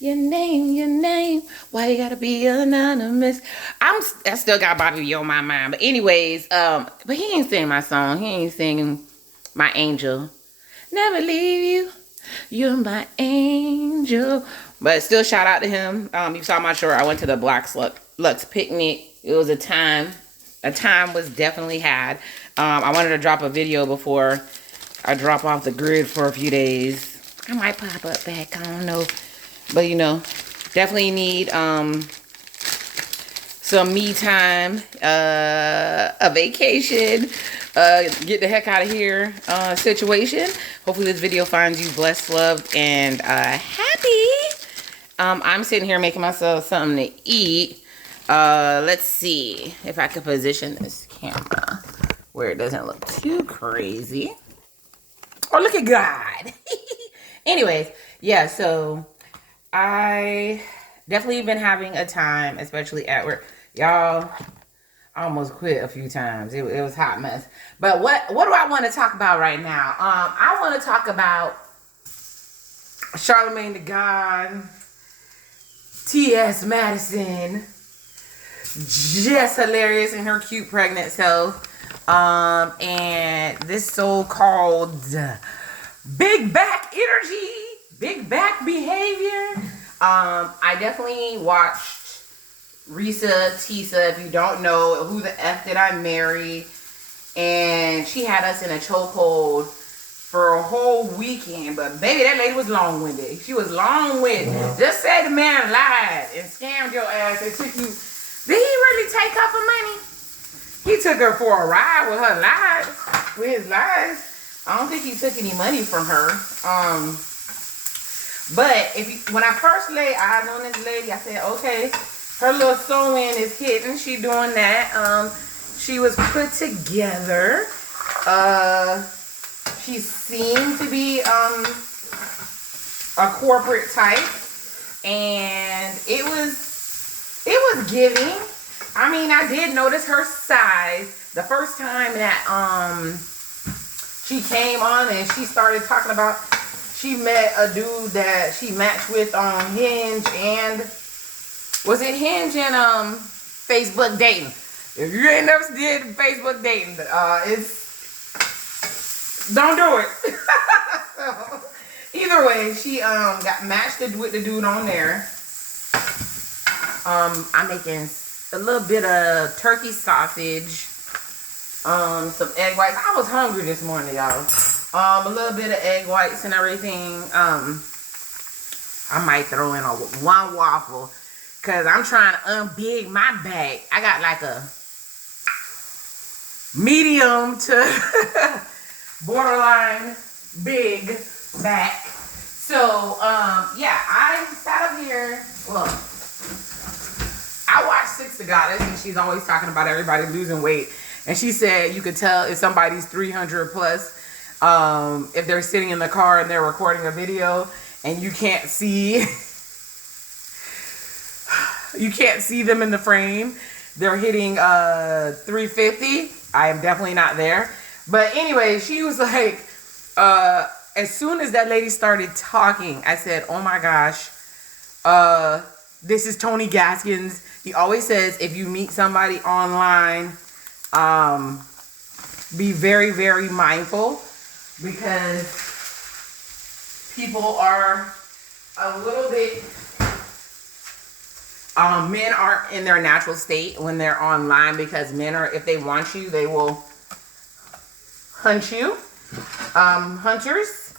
Your name. Why you gotta be anonymous? I still got Bobby V on my mind. But anyways, but he ain't singing my song. He ain't singing My Angel. Never leave you. You're my angel. But still shout out to him. You saw my short. I went to the Black Lux picnic. It was a time. A time was definitely had. I wanted to drop a video before I drop off the grid for a few days. I might pop up back. I don't know. But, you know, definitely need some me time, a vacation, get the heck out of here situation. Hopefully this video finds you blessed, loved, and happy. I'm sitting here making myself something to eat. Let's see if I can position this camera where it doesn't look too crazy. Oh, look at God. Anyways, yeah, so I definitely been having a time, especially at work. Y'all, I almost quit a few times. It was a hot mess. But what do I want to talk about right now? I want to talk about Charlamagne the God, T.S. Madison, just hilarious in her cute pregnant self, and this so-called big back energy, big back behavior. I definitely watched Reesa, Teesa, if you don't know, Who the F Did I Marry? And she had us in a chokehold for a whole weekend. But baby, that lady was long-winded. She was long-winded. Just said the man lied and scammed your ass and took you. Did he really take her for money? He took her for a ride with her lies, with his lies. I don't think he took any money from her. But when I first laid eyes on this lady, I said, okay, her little sew-in is hidden. She doing that. She was put together. She seemed to be a corporate type, and it was giving. I mean, I did notice her size the first time that she came on and she started talking about she met a dude that she matched with on Hinge and was it Hinge and Facebook dating. If you ain't never did Facebook dating, don't do it. So, either way, she got matched with the dude on there. I'm making a little bit of turkey sausage, some egg whites. I was hungry this morning, y'all. A little bit of egg whites and everything. I might throw in one waffle because I'm trying to unbig my bag. I got like a medium to borderline big back. So, yeah, I sat up here. Look, I watched Six the Goddess, and she's always talking about everybody losing weight. And she said you could tell if somebody's 300 plus if they're sitting in the car and they're recording a video and you can't see them in the frame. They're hitting 350. I am definitely not there. But anyway, she was like, as soon as that lady started talking, I said, oh my gosh, this is Tony Gaskins. He always says if you meet somebody online, be very, very mindful because people are a little bit, men aren't in their natural state when they're online because men are, if they want you, they will hunt you. Hunters.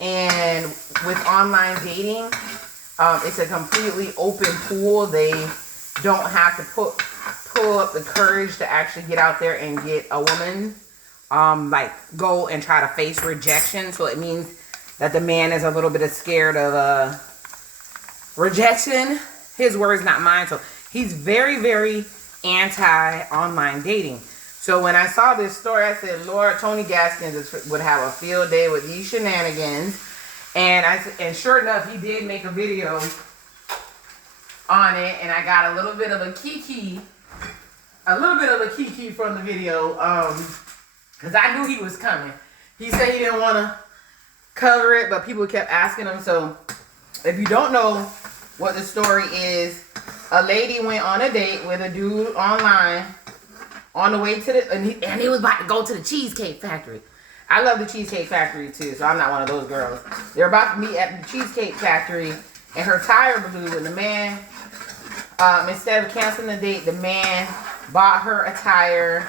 And with online dating, it's a completely open pool. They don't have to pull up the courage to actually get out there and get a woman, like go and try to face rejection. So it means that the man is a little bit scared of rejection. His words, not mine. So he's very, very anti-online dating. So when I saw this story, I said, Lord, Tony Gaskins would have a field day with these shenanigans. And sure enough, he did make a video on it. And I got a little bit of a kiki from the video. Because I knew he was coming. He said he didn't want to cover it, but people kept asking him. So if you don't know what the story is. A lady went on a date with a dude online on the way to the, and he was about to go to the Cheesecake Factory. I love the Cheesecake Factory too, so I'm not one of those girls. They're about to meet at the Cheesecake Factory, and her tire blew, and the man, instead of canceling the date, the man bought her a tire,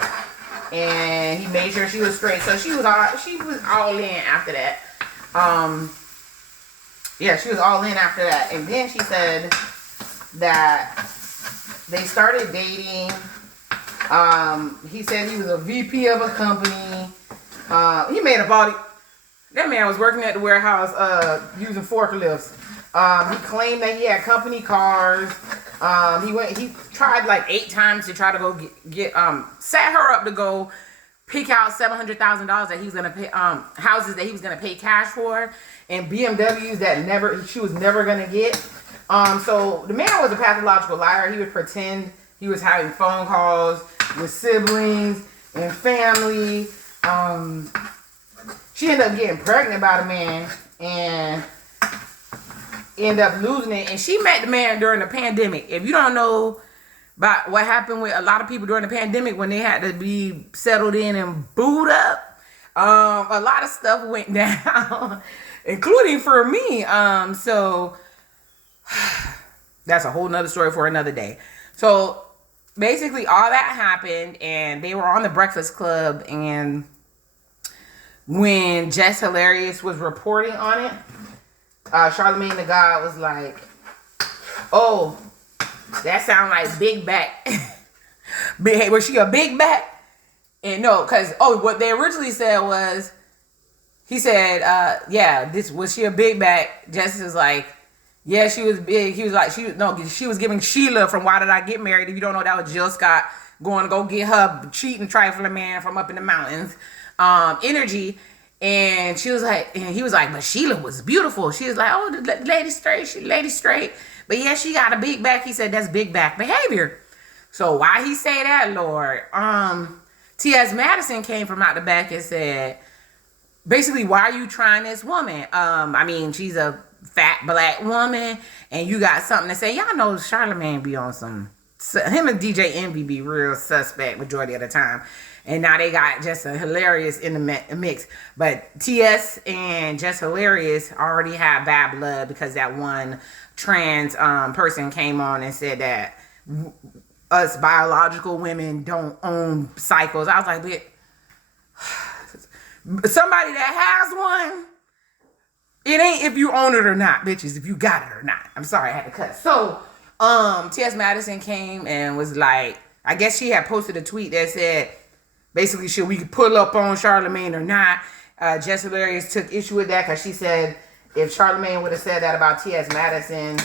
and he made sure she was straight. So she was all in after that. Yeah, she was all in after that. And then she said that they started dating. He said he was a VP of a company. He made up all the... That man was working at the warehouse using forklifts. He claimed that he had company cars. He tried like 8 times to try to go get set her up to go pick out $700,000 that he was gonna pay, houses that he was gonna pay cash for, and BMWs that she was never gonna get. So the man was a pathological liar. He would pretend he was having phone calls with siblings and family. She ended up getting pregnant by the man and ended up losing it. And she met the man during the pandemic. If you don't know about what happened with a lot of people during the pandemic when they had to be settled in and booed up, a lot of stuff went down, including for me. So that's a whole nother story for another day. So basically all that happened, and they were on the Breakfast Club, and when Jess Hilarious was reporting on it, Charlamagne the God was like, oh, that sound like big back. Was she a big back? And no, because, what they originally said was, he said, was she a big back? Jess is like, yeah, she was big. He was like, she was giving Sheila from Why Did I Get Married? If you don't know, that was Jill Scott going to go get her cheating trifling man from up in the mountains energy. And she was like, and he was like, but Sheila was beautiful. She was like, oh, the lady straight. But yeah, she got a big back. He said that's big back behavior. So why he say that, Lord? T.S. Madison came from out the back and said, basically, why are you trying this woman? I mean, she's a fat black woman, and you got something to say. Y'all know Charlamagne be on some, him and DJ Envy be real suspect majority of the time. And now they got Jess Hilarious in the mix. But T.S. and Jess Hilarious already have bad blood because that one trans person came on and said that us biological women don't own cycles. I was like, but somebody that has one, it ain't if you own it or not, bitches, if you got it or not. I'm sorry, I had to cut. So, T.S. Madison came and was like, I guess she had posted a tweet that said, basically, should we pull up on Charlamagne or not? Jess Hilarious took issue with that because she said if Charlamagne would have said that about T.S. Madison,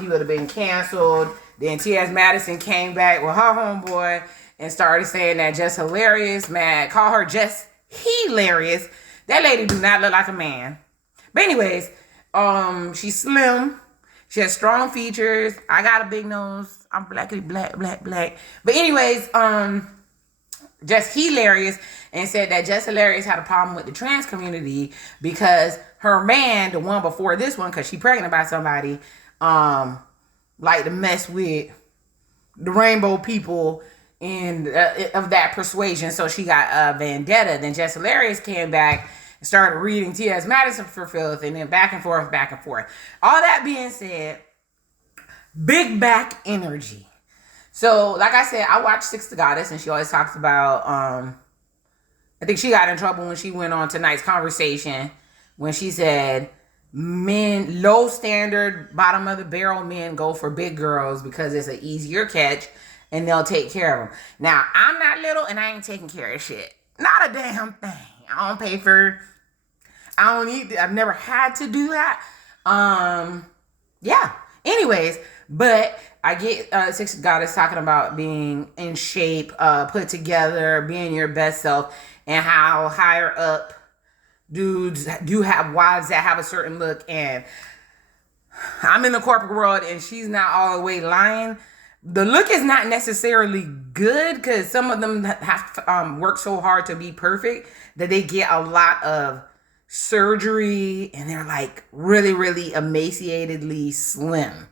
he would have been canceled. Then T.S. Madison came back with her homeboy and started saying that Jess Hilarious, call her Jess Hilarious. That lady do not look like a man. But anyways, she's slim. She has strong features. I got a big nose. I'm blackity black. But anyways, Jess Hilarious, and said that Jess Hilarious had a problem with the trans community because her man, the one before this one, because she pregnant by somebody, like to mess with the rainbow people and of that persuasion. So she got a vendetta. Then Jess Hilarious came back and started reading T.S. Madison for filth, and then back and forth. All that being said, big back energy. So, like I said, I watched Six the Goddess, and she always talks about, I think she got in trouble when she went on tonight's conversation when she said, men, low standard, bottom of the barrel men go for big girls because it's an easier catch and they'll take care of them. Now, I'm not little and I ain't taking care of shit. Not a damn thing. I don't pay for, I don't eat, I've never had to do that. Yeah. Anyways, but I get Six Goddess talking about being in shape, put together, being your best self, and how higher up dudes do have wives that have a certain look. And I'm in the corporate world, and she's not all the way lying. The look is not necessarily good because some of them have to work so hard to be perfect that they get a lot of surgery and they're like really, really emaciatedly slim.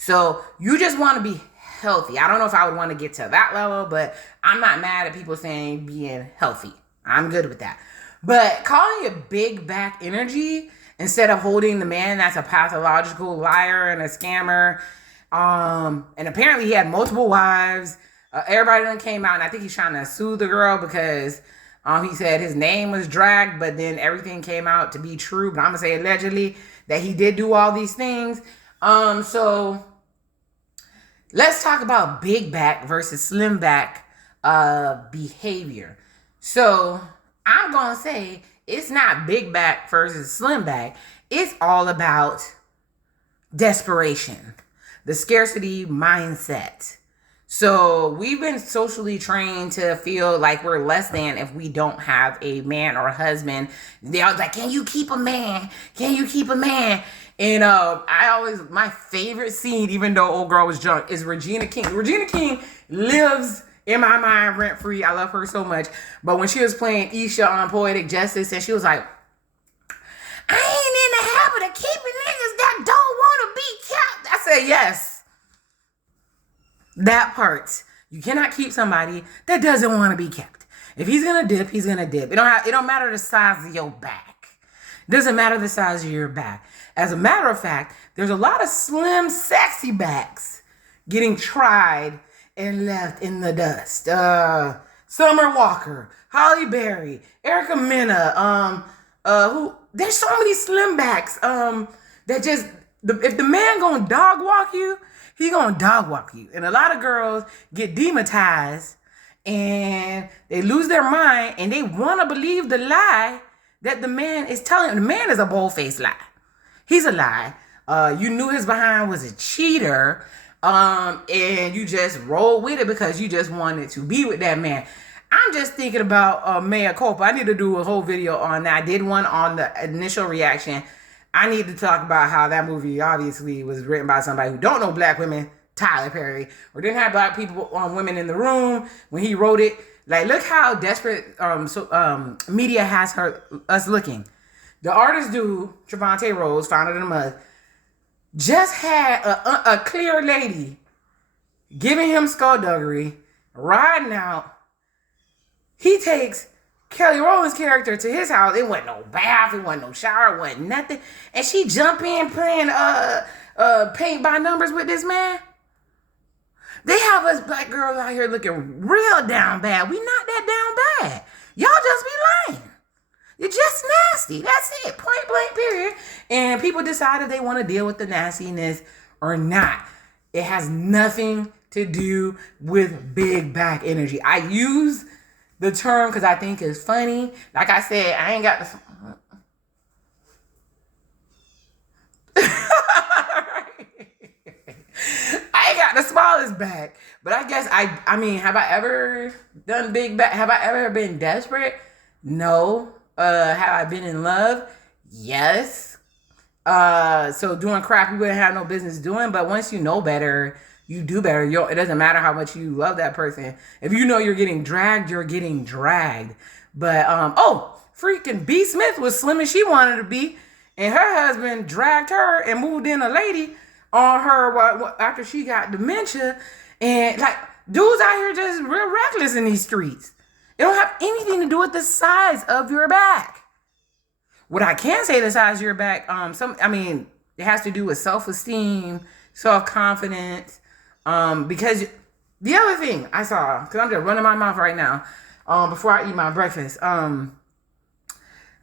So you just want to be healthy. I don't know if I would want to get to that level, but I'm not mad at people saying being healthy. I'm good with that. But calling it big back energy instead of holding the man that's a pathological liar and a scammer. And apparently he had multiple wives. Everybody then came out, and I think he's trying to sue the girl because he said his name was dragged, but then everything came out to be true. But I'm gonna say allegedly that he did do all these things. So let's talk about big back versus slim back behavior. So I'm gonna say it's not big back versus slim back. It's all about desperation, the scarcity mindset. So we've been socially trained to feel like we're less than if we don't have a man or a husband. They always like, can you keep a man? Can you keep a man? And my favorite scene, even though old girl was drunk, is Regina King. Regina King lives in my mind rent free. I love her so much. But when she was playing Isha on Poetic Justice, and she was like, I ain't in the habit of keeping niggas that don't want to be kept. I said, yes. That part. You cannot keep somebody that doesn't want to be kept. If he's gonna dip, he's gonna dip. It don't matter the size of your back. It doesn't matter the size of your back. As a matter of fact, there's a lot of slim, sexy backs getting tried and left in the dust. Summer Walker, Holly Berry, Erica Mena, there's so many slim backs that just if the man gonna dog walk you, he gonna dog walk you. And a lot of girls get demonetized and they lose their mind and they want to believe the lie that the man is telling them. The man is a bold-faced lie. He's a lie. You knew his behind was a cheater, and you just rolled with it because you just wanted to be with that man. I'm just thinking about mea culpa. I need to do a whole video on that. I did one on the initial reaction. I need to talk about how that movie obviously was written by somebody who don't know black women, Tyler Perry, or didn't have black people women in the room when he wrote it. Like, look how desperate media has us looking. The artist dude, Trevante Rose, founded in the mud, just had a clear lady giving him skullduggery, riding out. He takes Kelly Rowland's character to his house. It wasn't no bath, it wasn't no shower, it wasn't nothing. And she jump in playing paint by numbers with this man. They have us black girls out here looking real down bad. We not that down bad. Y'all just be lying. You're just nasty. That's it. Point blank, period. And people decide if they want to deal with the nastiness or not. It has nothing to do with big back energy. I use the term because I think it's funny. Like I said, I ain't got the... I ain't got the smallest back. But I guess, I mean, have I ever done big back? Have I ever been desperate? No. Have I been in love? Yes. So doing crap you wouldn't have no business doing. But once you know better, you do better. It doesn't matter how much you love that person. If you know you're getting dragged, you're getting dragged. But, freaking B. Smith was slim as she wanted to be. And her husband dragged her and moved in a lady on her after she got dementia. And, like, dudes out here just real reckless in these streets. It don't have anything to do with the size of your back. What I can say the size of your back, it has to do with self-esteem, self-confidence. Because the other thing I saw, because I'm just running my mouth right now, before I eat my breakfast.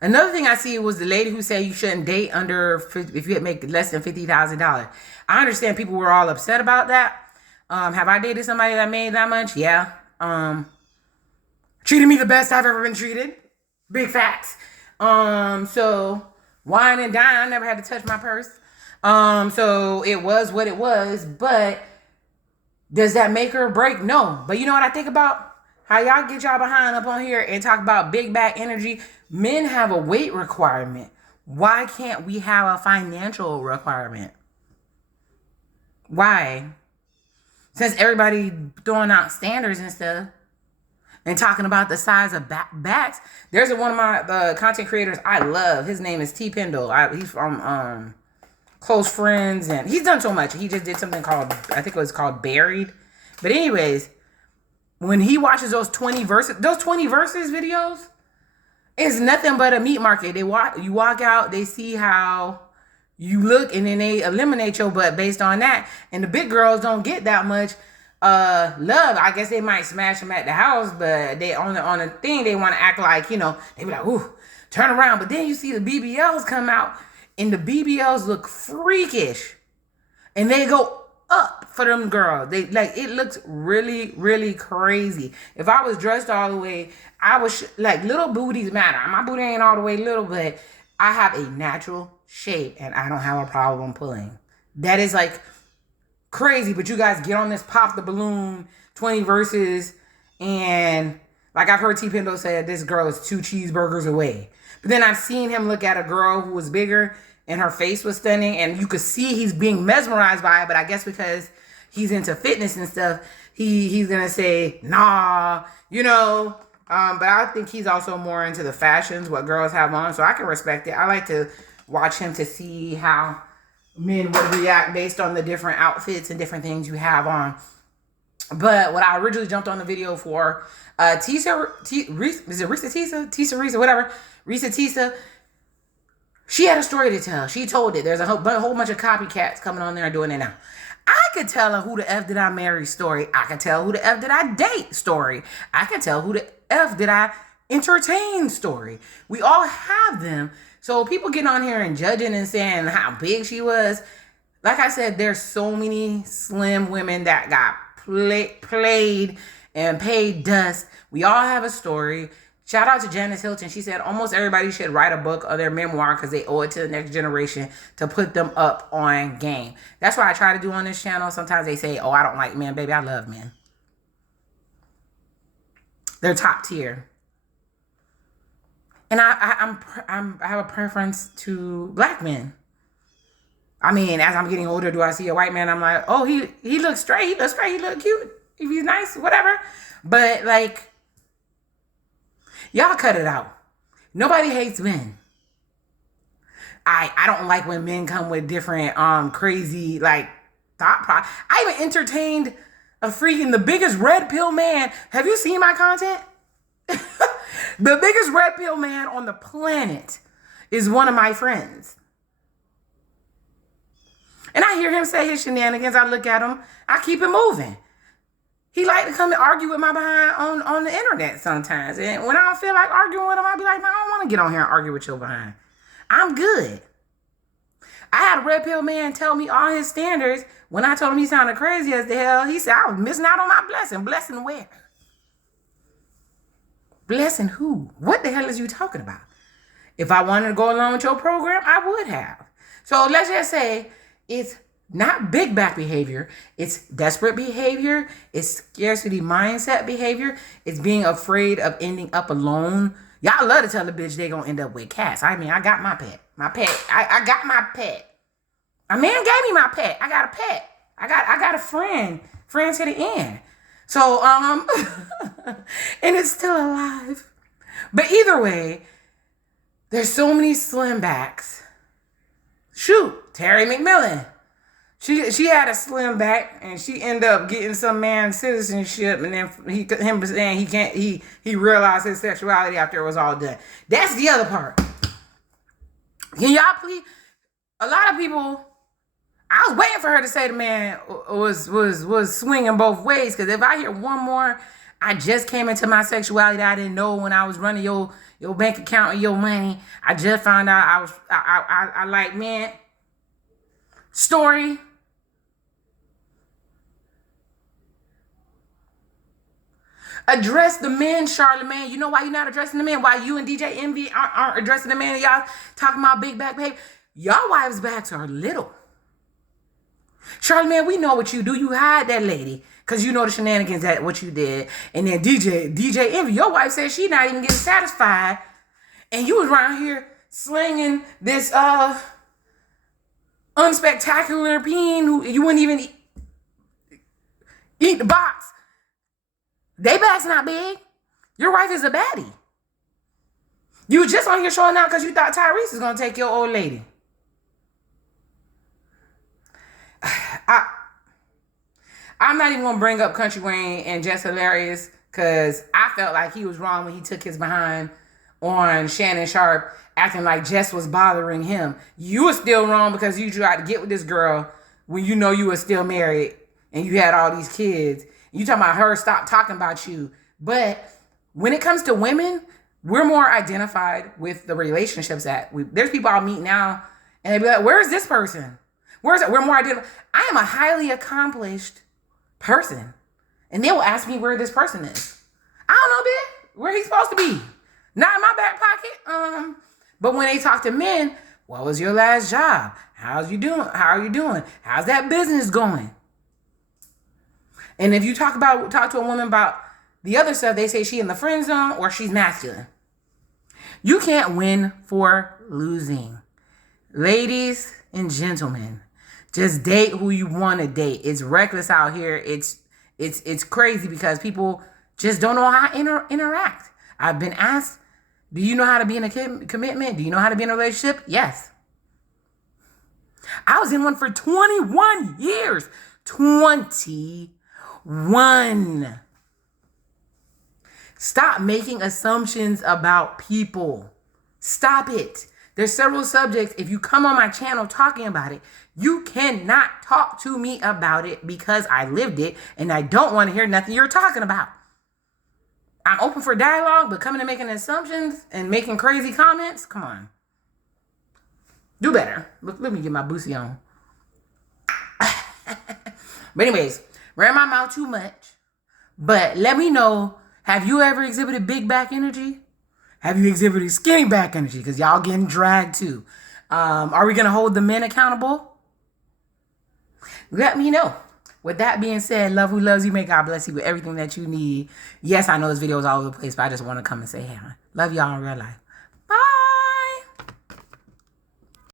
Another thing I see was the lady who said you shouldn't date if you make less than $50,000. I understand people were all upset about that. Have I dated somebody that made that much? Yeah. Treated me the best I've ever been treated. Big facts. So wine and dine, I never had to touch my purse. So it was what it was, but does that make or break? No. But you know what I think about? How y'all get y'all behind up on here and talk about big back energy. Men have a weight requirement. Why can't we have a financial requirement? Why? Since everybody throwing out standards and stuff and talking about the size of backs. There's one of my content creators I love. His name is T. Pendle. He's from close friends, and he's done so much. He just did something called, I think it was called Buried. But anyways, when he watches those 20 verses videos, it's nothing but a meat market. You walk out, they see how you look, and then they eliminate your butt based on that. And the big girls don't get that much love. I guess they might smash them at the house, but they on the thing, they want to act like, they be like, ooh, turn around. But then you see the BBLs come out, and the BBLs look freakish, and they go up for them girls. They like, it looks really, really crazy. If I was dressed all the way, I was like, little booties matter. My booty ain't all the way little, but I have a natural shape, and I don't have a problem pulling. That is like crazy. But you guys get on this pop the balloon 20 verses, and like I've heard T Pendo say, this girl is 2 cheeseburgers away. But then I've seen him look at a girl who was bigger, and her face was stunning, and you could see he's being mesmerized by it. But I guess because he's into fitness and stuff, he's gonna say nah, But I think he's also more into the fashions, what girls have on, so I can respect it. I like to watch him to see how men would react based on the different outfits and different things you have on. But what I originally jumped on the video for, Teesa, whatever, Reesa Teesa, she had a story to tell. She told it. There's a whole bunch of copycats coming on there and doing it now. I could tell a who the F did I marry story. I could tell who the F did I date story. I could tell who the F did I entertain story. We all have them. So people getting on here and judging and saying how big she was. Like I said, there's so many slim women that got played and paid dust. We all have a story. Shout out to Janice Hilton. She said almost everybody should write a book of their memoir because they owe it to the next generation to put them up on game. That's what I try to do on this channel. Sometimes they say, oh, I don't like men. Baby, I love men. They're top tier. And I have a preference to black men. I mean, as I'm getting older, do I see a white man? I'm like, oh, he looks straight. He looks great. He looks cute. If he's nice, whatever. But like, y'all cut it out. Nobody hates men. I don't like when men come with different crazy like thought process. I even entertained the biggest red pill man. Have you seen my content? The biggest red pill man on the planet is one of my friends. And I hear him say his shenanigans. I look at him. I keep it moving. He like to come and argue with my behind on the internet sometimes. And when I don't feel like arguing with him, I'll be like, no, I don't want to get on here and argue with your behind. I'm good. I had a red pill man tell me all his standards. When I told him he sounded crazy as the hell, he said, I was missing out on my blessing. Blessing where? Blessing who? What the hell is you talking about? If I wanted to go along with your program, I would have. So let's just say it's not big back behavior. It's desperate behavior. It's scarcity mindset behavior. It's being afraid of ending up alone. Y'all love to tell the bitch they gonna end up with cats. I mean, I got my pet. I got my pet. A man gave me my pet. I got a pet. I got a friend. Friend to the end. So, and it's still alive. But either way, there's so many slim backs. Shoot, Terry McMillan. She had a slim back, and she ended up getting some man's citizenship, and then him saying he realized his sexuality after it was all done. That's the other part. Can y'all please? A lot of people. I was waiting for her to say the man was swinging both ways, because if I hear one more, I just came into my sexuality that I didn't know when I was running your bank account and your money. I just found out I like men. Story. Address the men, Charlamagne. You know why you're not addressing the men? Why you and DJ Envy aren't addressing the men? Y'all talking about big back, babe. Y'all wives' backs are little. Charlamagne, we know what you do. You hide that lady because you know the shenanigans that what you did. And then DJ Envy, your wife said she not even getting satisfied. And you was around here slinging this unspectacular peen who you wouldn't even eat the box. They backs not big. Your wife is a baddie. You were just on here showing out because you thought Tyrese was going to take your old lady. I'm not even gonna bring up Country Wayne and Jess Hilarious because I felt like he was wrong when he took his behind on Shannon Sharp acting like Jess was bothering him. You were still wrong because you tried to get with this girl when you know you were still married and you had all these kids. You talking about her stop talking about you. But when it comes to women, we're more identified with the relationships there's people I'll meet now and they be like, where's this person? Where's it? We're more identified. I am a highly accomplished person. And they will ask me where this person is. I don't know, bitch, where he's supposed to be. Not in my back pocket. But when they talk to men, what was your last job? How's you doing? How are you doing? How's that business going? And if you talk to a woman about the other stuff, they say she in the friend zone or she's masculine. You can't win for losing. Ladies and gentlemen, just date who you want to date. It's reckless out here. It's crazy because people just don't know how to interact. I've been asked, do you know how to be in a commitment? Do you know how to be in a relationship? Yes. I was in one for 21 years. 21. Stop making assumptions about people. Stop it. There's several subjects. If you come on my channel talking about it, you cannot talk to me about it because I lived it and I don't want to hear nothing you're talking about. I'm open for dialogue, but coming and making assumptions and making crazy comments, come on. Do better. Look, let me get my boosie on. But anyways, ran my mouth too much. But let me know, have you ever exhibited big back energy? Have you exhibited skinny back energy? Because y'all getting dragged too. Are we going to hold the men accountable? Let me know. With that being said, love who loves you. May God bless you with everything that you need. Yes, I know this video is all over the place, but I just want to come and say hey. Love y'all in real life.